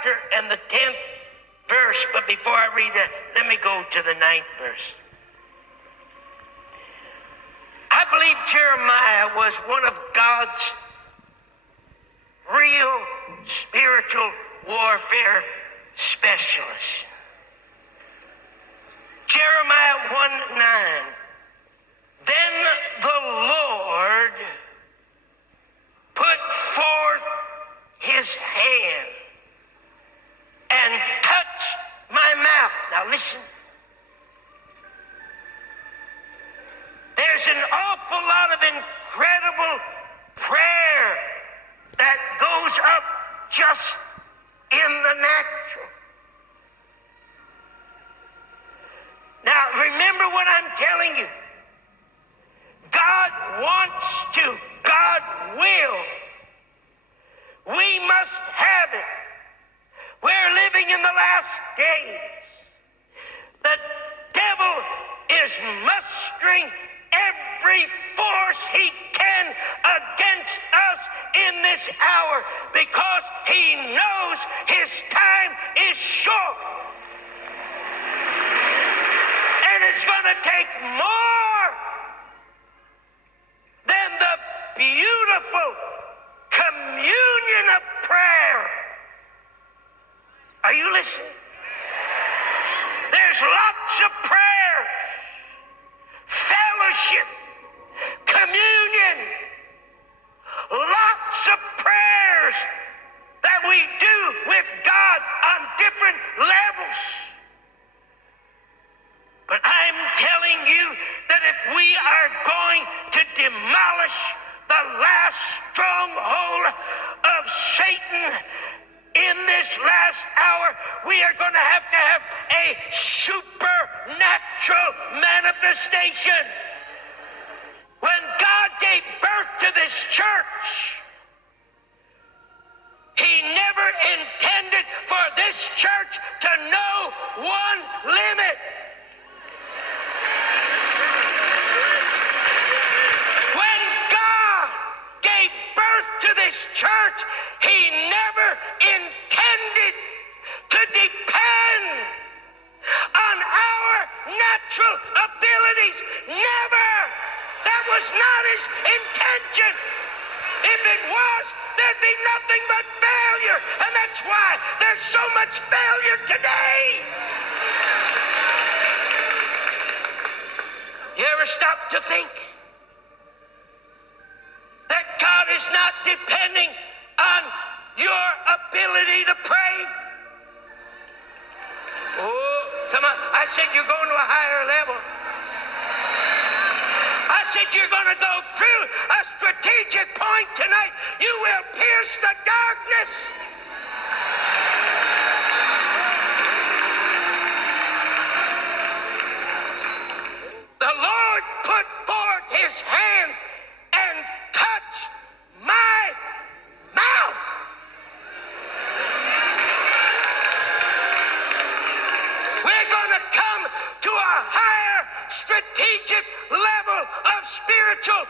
chapter and the 10th verse, but before I read that, let me go to the 9th verse. I believe Jeremiah was one of God's real spiritual warfare specialists. Jeremiah 1:9. Then the Lord put forth his hand and touched my mouth. Now listen. There's an awful lot of incredible prayer that goes up just in the natural. Now remember what I'm telling you. God wants to. God will. We must have it. We're living in the last days. The devil is mustering every force he can against us in this hour because he knows his time is short. And it's going to take more than the beautiful communion of prayer. Are you listening? There's lots of prayers, fellowship, communion, lots of prayers that we do with God on different levels. But I'm telling you that if we are going to demolish the last stronghold of Satan in this last hour, we are going to have a supernatural manifestation. When God gave birth to this church, he never intended for this church to know one limit. When God gave birth to this church, he never intended to depend on our natural abilities. Never. That was not his intention. If it was, there'd be nothing but failure. And that's why there's so much failure today. You ever stop to think that God is not depending on your ability to pray? Oh, come on. I said you're going to a higher level. I said you're going to go through a strategic point tonight. You will pierce the darkness. The Lord put forth his hand and touched my mouth. We're going to come to a higher strategic level of spiritual